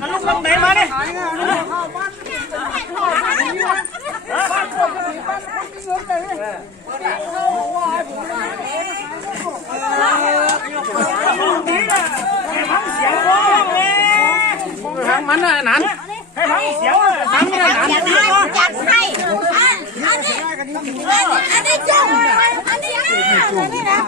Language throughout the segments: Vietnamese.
nó lúc nó bé má đi hàng mắn là nắn hàng mắn xéo là nắn là nắn chặt hay ăn ăn đi ăn đi ăn đi chung ăn đi ăn đi nè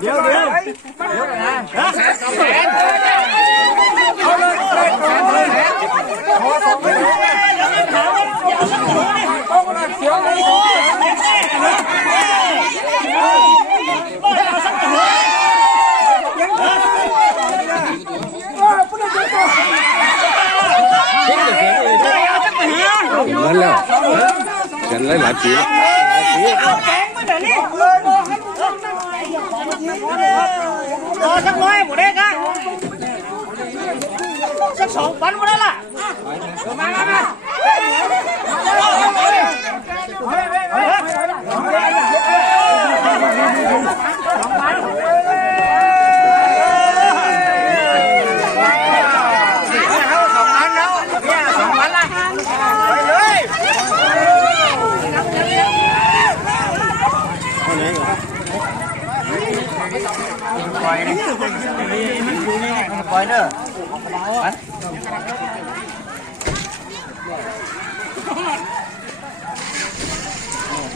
นน่ะนั้น จัดให้อันอันนี้อันนี้อันนี้จุ่มอันนี้อ่าอันนี้นะ นั้นแล้วฉันหลายหลายปีแล้ว รอสักร้อยหมดเลยกันสักสองพันหมดแล้ว Ờ, sắc nói một đếc á Sắc sổ bắn một đếc là Mang ra mà ปเลยปล่อยเด้อ